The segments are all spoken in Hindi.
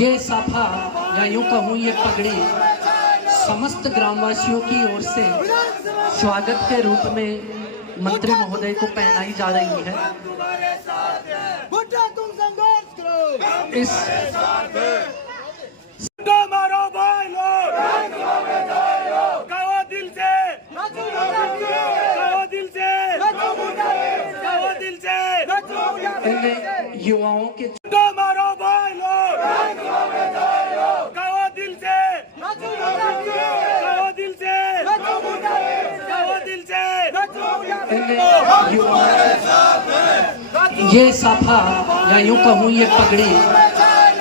ये साफा या यूं कहूँ ये पगड़ी समस्त ग्रामवासियों की ओर से स्वागत के रूप में मंत्री महोदय को पहनाई जा रही है। इस मारो भाई लोग, कहो दिल से, कहो दिल से, कहो दिल से। इन युवाओं के मारो भाई लोग, कहो दिल से, कहो दिल से, कहो दिल से। इन युवाओं ये साफा या यूं कहूँ ये पगड़ी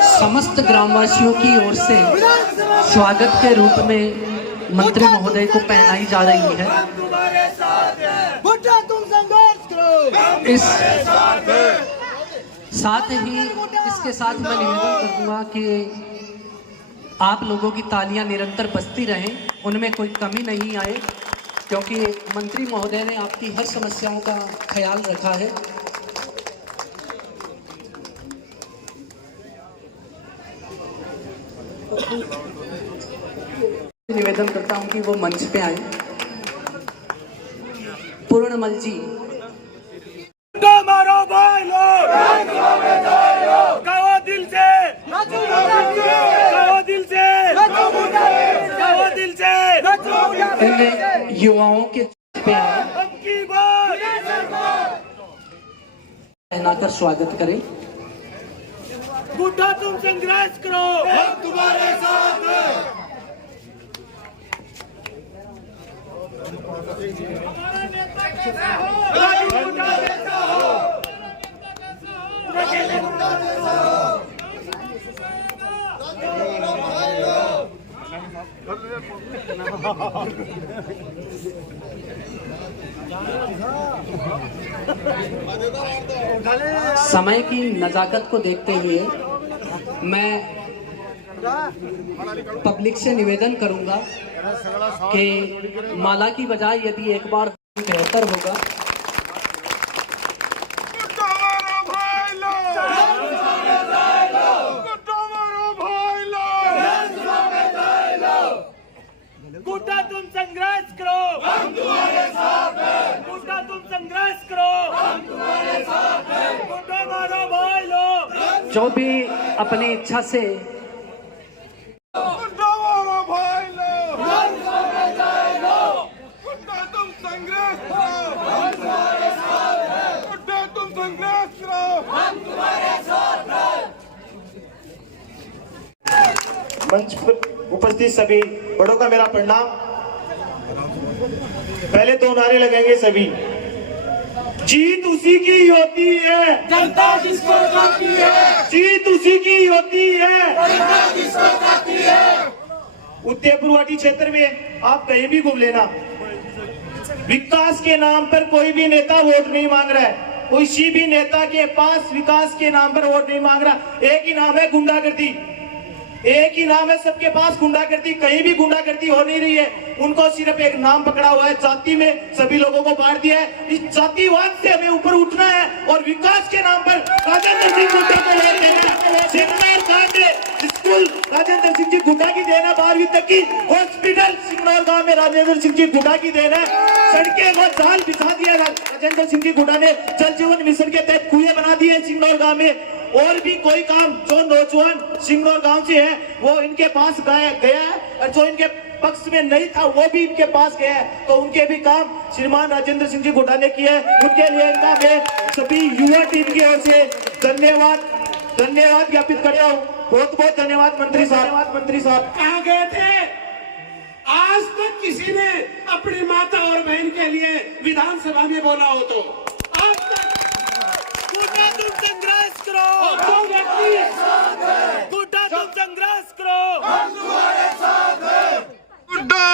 समस्त ग्रामवासियों की ओर से स्वागत के रूप में मंत्री महोदय को पहनाई जा रही है। इस साथ ही इसके साथ मैं निवेदन करूंगा कि आप लोगों की तालियां निरंतर बजती रहें, उनमें कोई कमी नहीं आए, क्योंकि मंत्री महोदय ने आपकी हर समस्याओं का ख्याल रखा है। निवेदन करता हूं कि वो मंच पे आए। पूर्णमल जी। मारो भाई लोग, कहो दिल से, कहो दिल से, कहो दिल से। इन युवाओं के पे आए, पहनाकर स्वागत करें। गुड्डा तुम संघर्ष करो, हम तुम्हारे साथ हैं। हमारा नेता कैसा हो, गुड्डा कैसा हो, गुड्डा कैसा हो। समय की नजाकत को देखते हुए मैं पब्लिक से निवेदन करूंगा कि माला की बजाय यदि एक बार बेहतर होगा। गुड्डा तुम संघर्ष करो, हम तुम्हारे साथ हैं। गुड्डा तुम संघर्ष करो, हम तुम्हारे साथ हैं। गुड्डा मारो भाई लोग, जो भी अपनी इच्छा से गुड्डा मारो भाई लोग, हम तुम्हारे साथ हैं। गुड्डा तुम संघर्ष करो, हम तुम्हारे साथ हैं। गुड्डा तुम संघर्ष करो, हम तुम्हारे साथ हैं। मंच पर उपस्थित सभी बड़ों का मेरा प्रणाम। पहले दो नारे लगेंगे सभी। जीत उसी की होती है जनता जिसको चाहती है, जीत उसी की होती है जनता जिसको चाहती है। उदयपुरवाटी क्षेत्र में आप कहीं भी घूम लेना, विकास के नाम पर कोई भी नेता वोट नहीं मांग रहा है। किसी भी नेता के पास विकास के नाम पर वोट नहीं मांग रहा। एक ही नाम है गुंडागर्दी, एक ही नाम है सबके पास गुंडागर्दी। कहीं भी गुंडागर्दी हो नहीं रही है, उनको सिर्फ एक नाम पकड़ा हुआ है, जाति में सभी लोगों को बांट दिया है। इस जातिवाद से हमें ऊपर उठना है और विकास के नाम पर राजेंद्र सिंह गुड्डा को वोट देना है। स्कूल राजेंद्र सिंह जी गुड्डा की देना, 12वीं तक की हॉस्पिटल सिंगनौर गांव में राजेंद्र सिंह जी गुड्डा की देना है। सड़कें वो जाल बिछा दिया राजेंद्र सिंह जी गुड्डा ने। जल जीवन मिशन के तहत कुएं बना दिए सिंगनौर गांव में। और भी कोई काम जो नौजवान सिंगनौर गांव से है वो इनके पास गया है, और जो इनके पक्ष में नहीं था वो भी इनके पास गया है। तो उनके भी काम श्रीमान राजेंद्र सिंह जी गुड्डा ने किए हैं। उनके लिए इनका मैं सभी युवा टीम की ओर से धन्यवाद ज्ञापित कर रहा हूँ। बहुत बहुत धन्यवाद मंत्री साहब। कहाँ गए थे? आज तक किसी ने अपनी माता और बहन के लिए विधानसभा में बोला हो तो आज तक। गुड्डा तुम संघर्ष करो, गुड्डा तुम संघर्ष करो, हम तुम्हारे साथ हैं। गुड्डा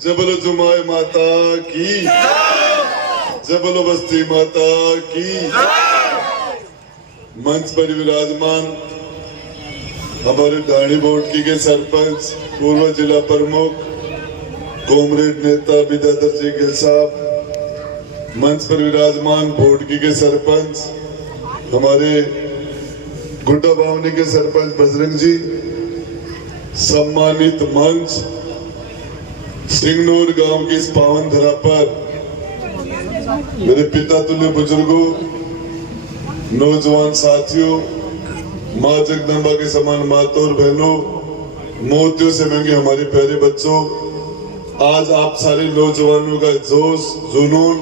जबल जुमाए माता की, जबल बस्ती माता की। मंच पर विराजमान हमारे डाणी बोटकी के सरपंच, पूर्व जिला प्रमुख, कॉमरेड नेता विद्याधर सिंह गिल साहब, मंच पर विराजमान भोटकी के सरपंच, हमारे गुड्डा बावनी के सरपंच बजरंग जी, सम्मानित मंच, सिंगनूर गांव की इस पावन धरा पर मेरे पिता तुल्य बुजुर्गों, नौजवान साथियों, माँ जगदम्बा के समान माता और बहनों, मोतियों से महंगे हमारे प्यारे बच्चों, आज आप सारे नौजवानों का जोश जुनून,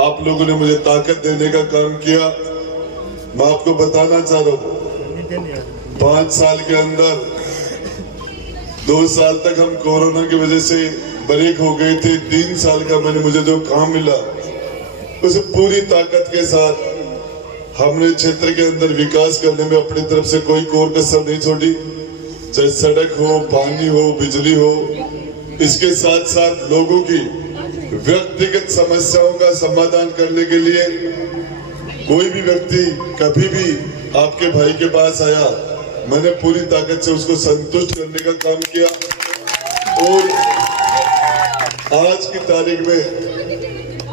आप लोगों ने मुझे ताकत देने का काम किया। मैं आपको बताना चाह रहा हूँ 5 साल के अंदर 2 साल तक हम कोरोना की वजह से ब्रेक हो गए थे। 3 साल का मुझे जो काम मिला उसे पूरी ताकत के साथ हमने क्षेत्र के अंदर विकास करने में अपनी तरफ से कोई कोर कसर नहीं छोड़ी, चाहे सड़क हो, पानी हो, बिजली हो। इसके साथ साथ लोगों की व्यक्तिगत समस्याओं का समाधान करने के लिए कोई भी व्यक्ति कभी भी आपके भाई के पास आया, मैंने पूरी ताकत से उसको संतुष्ट करने का काम किया। और आज की तारीख में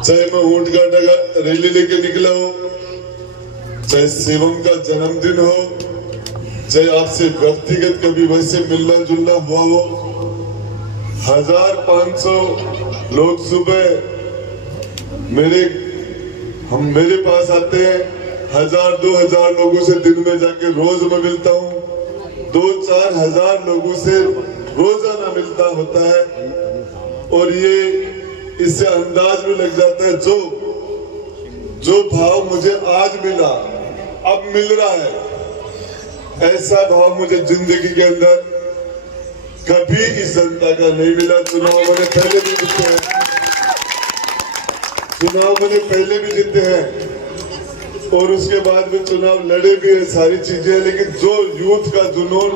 चाहे मैं ऊंट गाड़ा रैली लेके निकला हो, चाहे शिवम का जन्मदिन हो, चाहे आपसे व्यक्तिगत कभी वैसे मिलना जुलना हुआ हो, 1500 लोग सुबह मेरे पास आते हैं। 1000-2000 लोगों से दिन में जाके रोज मैं मिलता हूँ। 2-4 हजार लोगों से रोजाना मिलता होता है। और ये इससे अंदाज भी लग जाता है जो भाव मुझे आज मिला अब मिल रहा है, ऐसा भाव मुझे जिंदगी के अंदर कभी इस जनता का नहीं मिला। चुनाव मैंने पहले भी जीते हैं और उसके बाद में चुनाव लड़े भी है, सारी चीजें। लेकिन जो यूथ का जुनून,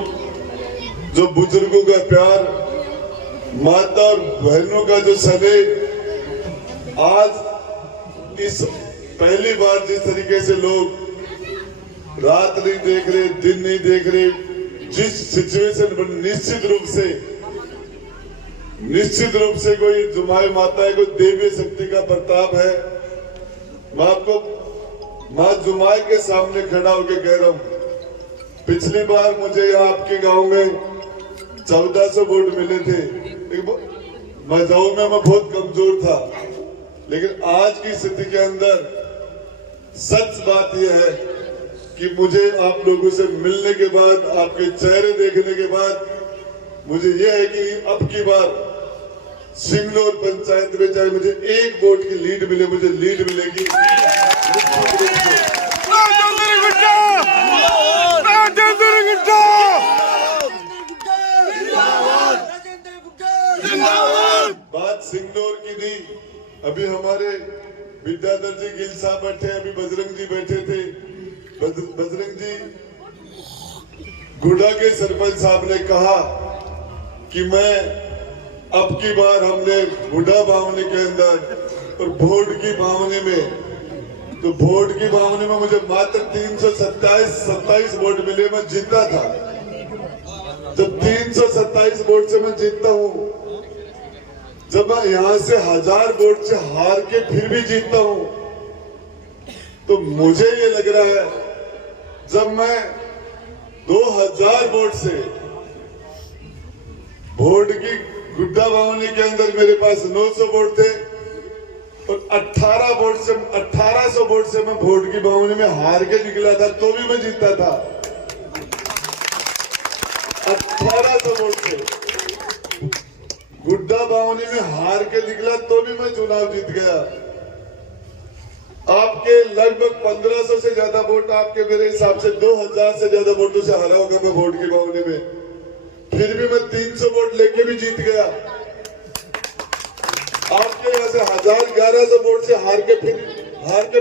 जो बुजुर्गों का प्यार, माता और बहनों का जो स्नेह, आज इस पहली बार जिस तरीके से लोग रात नहीं देख रहे, दिन नहीं देख रहे, जिस सिचुएशन पर निश्चित रूप से कोई जुमाए माता है, कोई देवी शक्ति का प्रताप है। मैं आपको माँ जुमाए के सामने खड़ा होकर कह रहा हूँ, पिछली बार मुझे यहाँ आपके गांव में 1400 वोट मिले थे। मजाऊ में मैं बहुत कमजोर था, लेकिन आज की स्थिति के अंदर सच बात यह है कि मुझे आप लोगों से मिलने के बाद, आपके चेहरे देखने के बाद मुझे यह है कि अब की बार सिंगनौर पंचायत में चाहे मुझे 1 वोट की लीड मिले, मुझे लीड मिलेगी। बात सिंगनौर की नहीं, अभी हमारे विद्याधर जी गिल साहब बैठे, अभी बजरंग जी बैठे थे। बजरंग जी गुड्डा के सरपंच साहब ने कहा कि मैं अब की बार हमने गुड्डा बावनी के अंदर और भोट की बावनी में, तो भोट की बावनी में मुझे मात्र 327 वोट मिले, मैं जीता था। जब 327 वोट से मैं जीतता हूँ, जब मैं यहाँ से 1000 वोट से हार के फिर भी जीतता हूँ, तो मुझे ये लग रहा है जब मैं 2000 वोट से वोट की गुड्डा बावनी के अंदर मेरे पास 900 वोट थे और 1800 वोट से मैं वोट की बावनी में हार के निकला था, तो भी मैं जीता था। 1800 वोट से गुड्डा बावनी में हार के निकला, तो भी मैं चुनाव जीत गया। आपके लगभग 1500 से ज्यादा वोट, आपके मेरे हिसाब से 2000 से ज्यादा वोटों से हारा होगा मैं वोट की बावनी में, फिर भी मैं 300 वोट लेके भी जीत गया। आपके यहाँ से 1100 वोट से हार के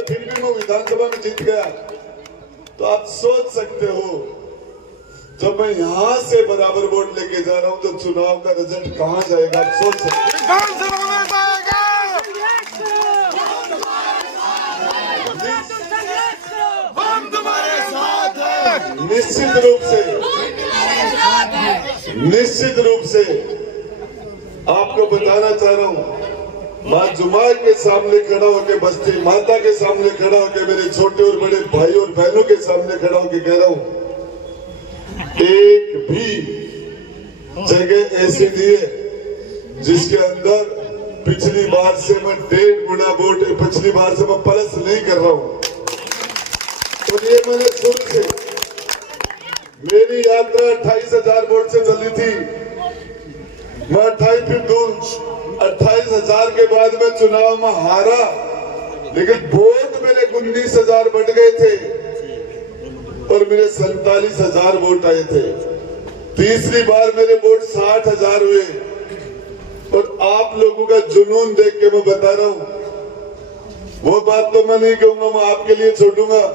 फिर भी मैं विधानसभा में जीत गया। तो आप सोच सकते हो, जब मैं यहाँ से बराबर वोट लेके जा रहा हूँ तो चुनाव का रिजल्ट कहाँ जाएगा, आप सोच सकते हो। निश्चित रूप से आपको बताना चाह रहा हूं, माँ जुमा के सामने खड़ा होकर, बस्ती माता के सामने खड़ा होकर, मेरे छोटे और बड़े भाई और बहनों के सामने खड़ा होकर कह रहा हूँ, एक भी जगह ऐसी नहीं है जिसके अंदर पिछली बार से मैं 1.5 गुना वोट, पिछली बार से मैं प्लस नहीं कर रहा हूँ। और ये मैंने शुरू से, मेरी यात्रा 28,000 वोट से चली थी। मैं 28,000 के बाद में चुनाव में हारा, लेकिन वोट मेरे 19,000 बढ़ गए थे और मेरे 47,000 वोट आए थे। तीसरी बार मेरे वोट 60,000 हुए। और आप लोगों का जुनून देख के मैं बता रहा हूं, वो बात तो मैं नहीं कहूंगा, मैं आपके लिए छोड़ूंगा,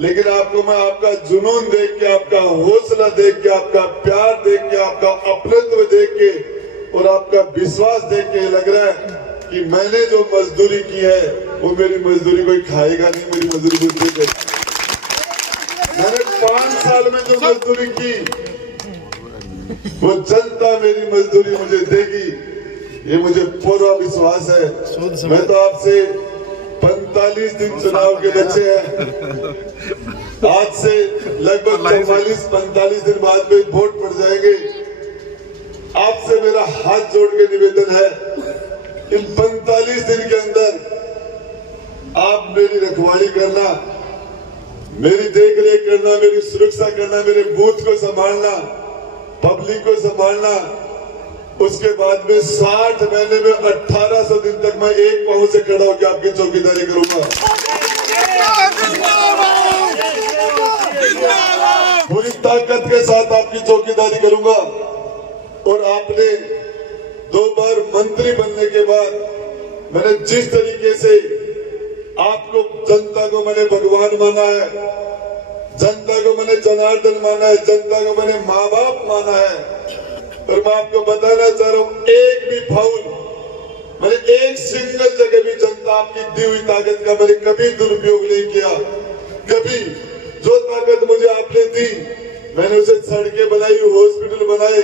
लेकिन आपको मैं आपका जुनून देख के, आपका हौसला देख के, आपका प्यार देख के, आपका अपनत्व देख के और आपका विश्वास देख के लग रहा है कि मैंने जो मजदूरी की है वो मेरी मजदूरी कोई खाएगा नहीं, मेरी मजदूरी कोई देगा। मैंने 5 साल में जो मजदूरी की वो जनता मेरी मजदूरी मुझे देगी, ये मुझे पूरा विश्वास है। मैं तो आपसे 45 दिन चुनाव के बच्चे हैं, आज से लगभग 44-45 दिन बाद में वोट पड़ जाएंगे। आपसे मेरा हाथ जोड़ के निवेदन है, इन 45 दिन के अंदर आप मेरी रखवाली करना, मेरी देखरेख करना, मेरी सुरक्षा करना, मेरे बूथ को संभालना, पब्लिक को संभालना। उसके बाद में 60 महीने में 1800 दिन तक मैं एक पांव से खड़ा होकर आपकी चौकीदारी करूंगा। पूरी ताकत के साथ आपकी चौकीदारी करूंगा। और आपने 2 बार मंत्री बनने के बाद मैंने जिस तरीके से आपको, जनता को मैंने भगवान माना है, जनता को मैंने जनार्दन माना है, जनता को मैंने माँ बाप माना है। और मैं आपको बताना चाह रहा हूँ, एक भी फाउल मैंने एक सिंगल जगह भी जनता आपकी दी हुई ताकत का मैंने कभी दुरुपयोग नहीं किया। कभी जो ताकत मुझे आपने दी मैंने उसे सड़कें बनाई, हॉस्पिटल बनाए,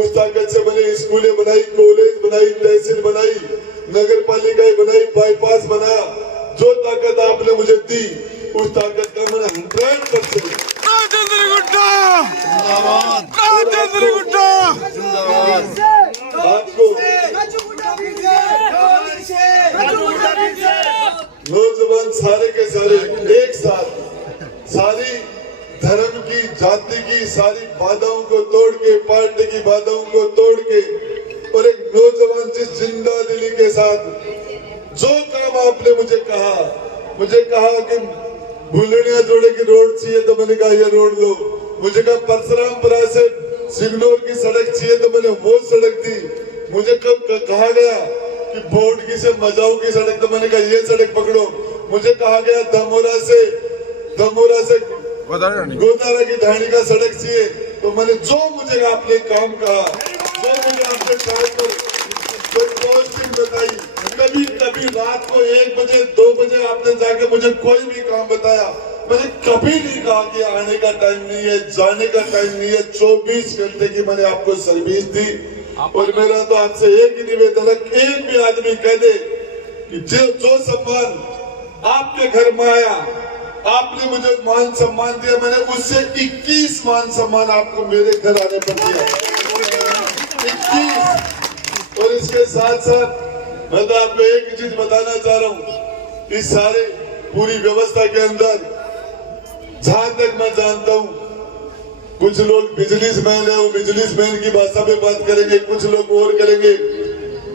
उस ताकत से मैंने स्कूलें बनाई, कॉलेज बनाई, तहसील बनाई, नगर पालिकाएं बनाई, बाईपास बनाया। जो ताकत आपने मुझे दी उस ताकत का मैंने 100% आपको नौजवान सारे के सारे एक साथ सारी धर्म की, जाति की सारी बाधाओं को तोड़ के, पार्टी की बाधाओं को तोड़ के, और एक नौजवान जिस जिंदा दिली के साथ जो काम आपने मुझे कहा कि भूलनिया जोड़े की रोड चाहिए तो मैंने कहा ये रोड दो। मुझे कहा परशुरामपुरा से सिग्नौर की सड़क चाहिए तो मैंने वो सड़क दी। मुझे कब कहा गया कि बोर्डकी से मजाऊ की सड़क, तो मैंने कहा ये सड़क पकड़ो। मुझे कहा गया धमोरा से गोदारा की ढाणी का सड़क चाहिए तो मैंने जो मुझे आपने काम कहा, जो मुझे आपने काम पर पोस्टिंग बताई, कभी रात को 1 बजे 2 बजे आपने जाके मुझे कोई भी काम बताया, मैंने कभी नहीं कहा कि आने का टाइम नहीं है, जाने का टाइम नहीं है। 24 घंटे की मैंने आपको सर्विस दी। और मेरा तो आपसे एक ही निवेदन है, एक भी आदमी कह दे कि जो सम्मान आपके घर में आया, आपने मुझे मान सम्मान दिया, मैंने उससे 21 मान सम्मान आपको मेरे घर आने पर दिया, 21। और इसके साथ साथ मैं तो आपको एक चीज बताना चाह रहा हूँ, इस सारे पूरी व्यवस्था के अंदर जहां तक मैं जानता हूँ, कुछ लोग बिजनेसमैन है, वो बिजनेसमैन की भाषा में बात करेंगे, कुछ लोग और करेंगे।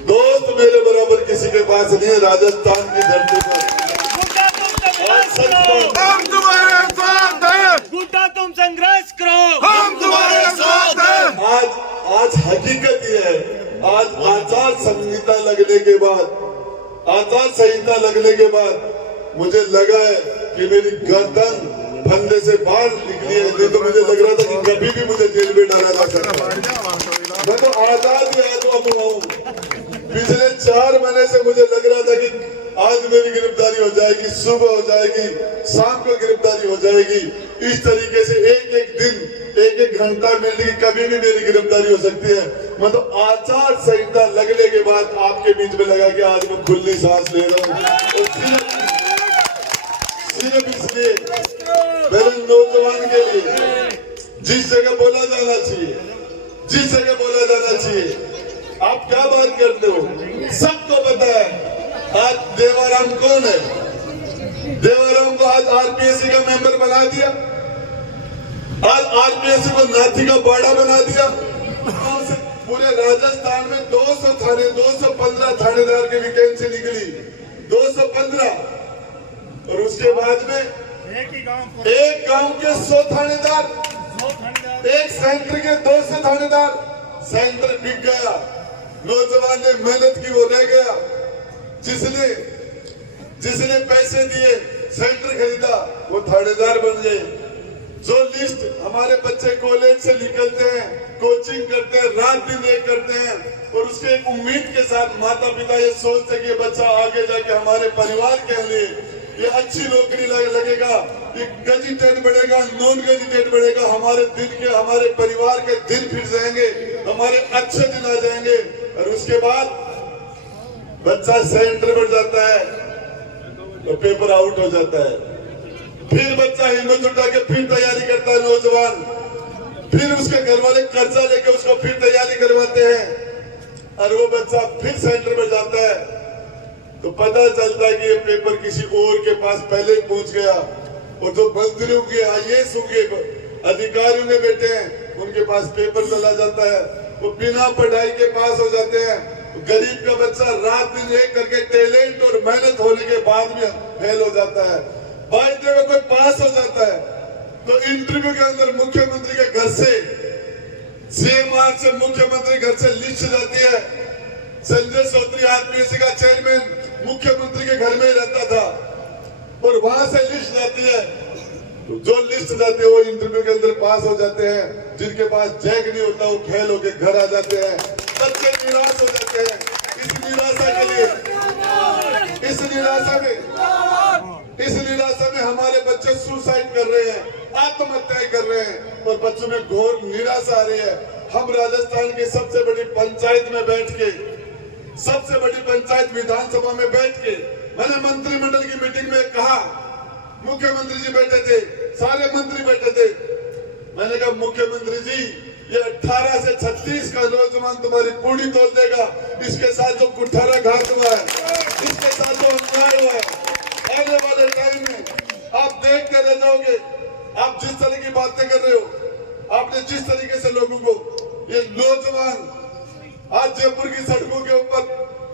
दोस्त मेरे बराबर किसी के पास नहीं है राजस्थान की धरती पर। हम तुम्हारे साथ हैं, तुम संघर्ष करो, हम तुम्हारे साथ हैं। आज हकीकत ये है, आज आचार संहिता लगने के बाद मुझे लगा है कि मेरी गर्दन फंदे से बाहर निकली है। नहीं तो मुझे लग रहा था कि कभी भी मुझे जेल में डाला जा सकता है। मैं तो आजाद हुआ हूँ। पिछले 4 महीने से मुझे लग रहा था कि आज मेरी गिरफ्तारी हो जाएगी, सुबह हो जाएगी, शाम को गिरफ्तारी हो जाएगी। इस तरीके से एक दिन, एक घंटा मिलने की कभी भी मेरी गिरफ्तारी हो सकती है। मतलब आचार संहिता लगने के बाद आपके बीच में लगा कि आज मैं खुली सांस ले रहा हूँ। और सिर्फ इसलिए मेरे नौजवान के लिए जिस जगह बोला जाना चाहिए, जिस जगह बोला जाना चाहिए, आप क्या बात करते हो? सबको पता है आज देवाराम कौन है। देवाराम को आज आरपीएससी का मेंबर बना दिया, आज आरपीएससी को नाथी का बाड़ा बना दिया। पूरे राजस्थान में 200 थाने, 215 थानेदार की वैकेंसी निकली, 215। और उसके बाद में एक गांव के 100 थानेदार, एक सेंटर के 200 थानेदार। सेंटर बिक गया, नौजवान ने मेहनत की वो रह गया। जिसने पैसे दिए सेंटर खरीदा वो थानेदार बन गए। जो लिस्ट हमारे बच्चे कॉलेज से निकलते हैं, कोचिंग करते हैं, रात दिन एक करते हैं, और उसके एक उम्मीद के साथ माता पिता ये सोचते हैं कि ये बच्चा आगे जाके हमारे परिवार के लिए ये अच्छी नौकरी लगेगा, ये गजिटेड बढ़ेगा, नॉन गजिटेड बढ़ेगा, हमारे दिन के, हमारे परिवार के दिन फिर जाएंगे, हमारे अच्छे दिन आ जाएंगे। और उसके बाद बच्चा सेंटर पर जाता है तो पेपर आउट हो जाता है। फिर बच्चा हिम्मत उठा के फिर तैयारी करता है नौजवान, फिर उसके घर वाले कर्जा लेके उसको फिर तैयारी करवाते हैं, और वो बच्चा फिर सेंटर पर जाता है तो पता चलता है कि ये पेपर किसी और के पास पहले ही पहुंच गया। और जो मंत्रियों के, आईएएस के अधिकारियों के बेटे हैं उनके पास पेपर चला जाता है, वो बिना पढ़ाई के पास हो जाते हैं। गरीब का बच्चा रात दिन एक करके टैलेंट और मेहनत होने के बाद भी फेल हो जाता है। बाइटे में कोई पास हो जाता है तो इंटरव्यू के अंदर मुख्यमंत्री के घर से, सीएमआर से मुख्यमंत्री घर से लिस्ट जाती है। संजय चौधरी आरपीएससी का चेयरमैन मुख्यमंत्री के घर में ही रहता था, और वहां से लिस्ट जाती है। जो लिस्ट जाती है वो इंटरव्यू के अंदर पास हो जाते हैं, जिनके पास जैक नहीं होता वो फेल होके घर आ जाते हैं। बच्चे निराश हो जाते हैं। इस निराशा के लिए, इस निराशा में हमारे बच्चे सुसाइड कर रहे हैं, आत्महत्याएं कर रहे हैं, और बच्चों में घोर निराशा आ रही है। हम राजस्थान की सबसे बड़ी पंचायत में बैठ के, सबसे बड़ी पंचायत विधानसभा में बैठ के, मैंने मंत्रिमंडल की मीटिंग में कहा, मुख्यमंत्री जी बैठे थे, सारे मंत्री बैठे थे, मैंने कहा मुख्यमंत्री जी ये 18 से 36 का नौजवान तुम्हारी पूरी तोड़ देगा। इसके साथ जो कुठाराघात हुआ है, इसके साथ जो अन्याय हुआ है, आने वाले टाइम में आप देखते रह जाओगे। आप जिस तरह की बातें कर रहे हो, आपने जिस तरीके से लोगों को, ये नौजवान आज जयपुर की सड़कों के ऊपर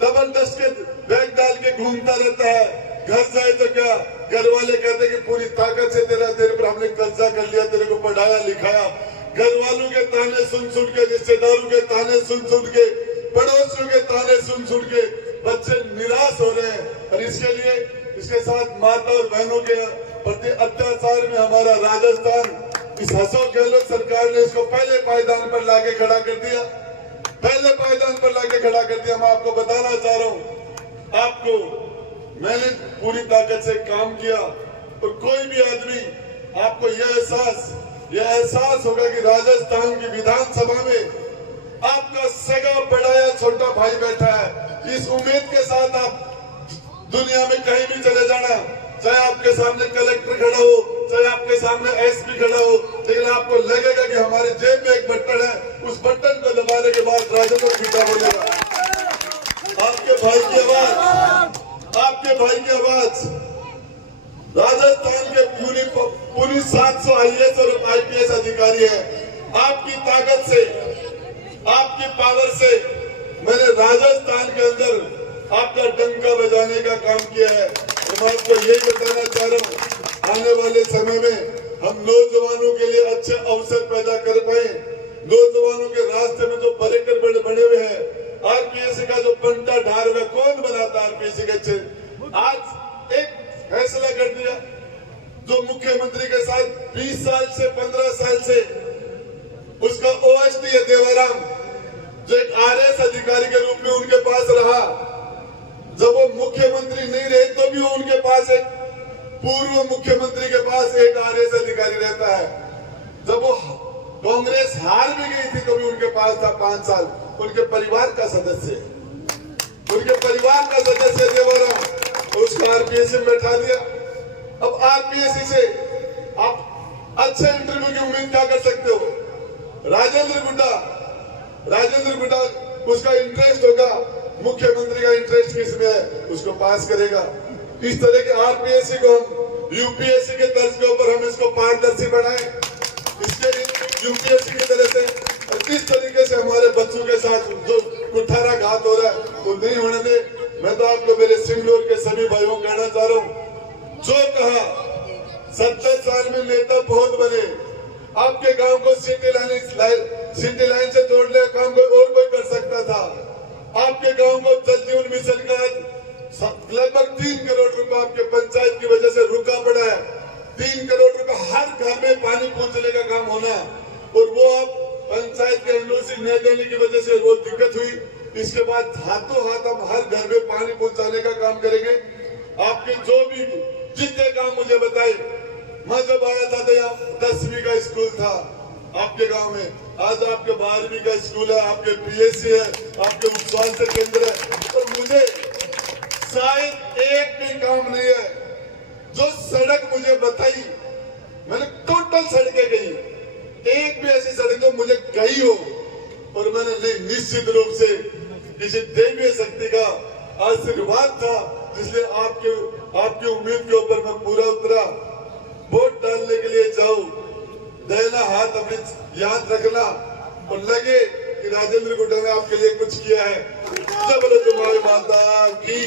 डबल डस्ट के बैग डाल के घूमता रहता है। घर जाए तो क्या, घर वाले कहते कि पूरी ताकत से तेरे पर हमने कर्जा कर लिया, तेरे को पढ़ाया लिखाया। घर वालों के ताने सुन सुन के, रिश्तेदारों के ताने सुन सुन के, पड़ोसियों के ताने सुन सुन के बच्चे निराश हो रहे हैं। और इसके लिए, इसके साथ माता और बहनों के प्रति अत्याचार में हमारा राजस्थान, इस हंसो गहलोत सरकार ने इसको पहले पायदान पर लाके खड़ा कर दिया, पहले पायदान पर लाके खड़ा कर दिया। मैं आपको बताना चाह रहा हूँ, आपको मैंने पूरी ताकत से काम किया, और कोई भी आदमी आपको यह एहसास होगा कि राजस्थान की विधानसभा में आपका सगा बड़ा या छोटा भाई बैठा है। इस उम्मीद के साथ आप दुनिया में कहीं भी चले जाना, चाहे आपके सामने कलेक्टर खड़ा हो, चाहे आपके सामने एसपी खड़ा हो, लेकिन आपको लगेगा कि हमारे जेब में एक बटन है, उस बटन को दबाने के बाद राजस्थान फीका बोलेगा। आपके भाई की आवाज, आपके भाई की आवाज, राजस्थान के पूरी 700 आईएएस और आईपीएस अधिकारी है। आपकी ताकत से, आपकी पावर से मैंने राजस्थान के अंदर आपका डंका बजाने का काम किया है। मैं आपको यही बताना चाह रहा हूँ, आने वाले समय में हम नौजवानों के लिए अच्छे अवसर पैदा कर पाए। नौजवानों के रास्ते में जो बरेकर बने हुए हैं, आरपीएससी का जो पंटा ढार हुआ, कौन बनाता आरपीएससी के चेयर? आज एक फैसला कर दिया, जो मुख्यमंत्री के साथ 20 साल से 15 साल से उसका ओएसडी है देवाराम, जो एक आरएस अधिकारी के रूप में उनके पास रहा। जब वो मुख्यमंत्री नहीं रहे तो भी उनके पास एक पूर्व मुख्यमंत्री के पास एक आरएस अधिकारी रहता है। जब वो कांग्रेस हार भी गई थी तो भी उनके पास था 5 साल। उनके परिवार का सदस्य है, उनके परिवार का सदस्य देवरा, और उसको आरपीएससी में बैठा दिया। अब आरपीएससी से आप अच्छे इंटरव्यू की उम्मीद क्या कर सकते हो? राजेंद्र गुड्डा उसका इंटरेस्ट होगा, मुख्यमंत्री का इंटरेस्ट किसमें है, उसको पास करेगा। इस तरह के आरपीएससी को हम यूपीएससी के तर्ज के ऊपर हम इसको पारदर्शी बनाएं, इसके यूपीएससी की तरह से, और इस तरीके से हमारे बच्चों के साथ जो कुठाराघात हो रहा है वो नहीं होने दे। मैं तो आपको मेरे सिंगलोर के सभी भाइयों को कहना चाह रहा हूँ, जो कहा 70 साल में नेता बहुत बने, आपके गांव को सिटी लाइन से जोड़ने का काम कोई कर सकता था। आपके गांव को जल जीवन मिशन का लगभग 3 करोड़ रुपए आपके पंचायत की वजह से रुका पड़ा है। 3 करोड़ रुपए हर घर में पानी पहुंचने का काम होना, और वो आप पंचायत के एनओसी न देने की वजह से वो दिक्कत हुई। इसके बाद हाथों हाथ हम हर घर में पानी पहुंचाने का काम करेंगे। आपके जो भी जितने काम मुझे बताए, मैं जब आया था तो यहाँ 10वीं का स्कूल था आपके गांव में, आज आपके 12वीं का स्कूल है, आपके पीएससी है, आपके उप स्वास्थ्य केंद्र है, और मुझे शायद एक भी काम नहीं है। जो सड़क मुझे बताई, मैंने टोटल सड़कें गई, एक भी ऐसी सड़क जो मुझे गई हो और मैंने नहीं, निश्चित रूप से किसी देवीय शक्ति का आशीर्वाद था, इसलिए आपकी उम्मीद के ऊपर मैं पूरा उतरा। वोट डालने के लिए जाओ, दाहिना हाथ अपनी याद रखना, और लगे कि राजेंद्र गुड्डा ने आपके लिए कुछ किया है। जय बोलो जय माता की।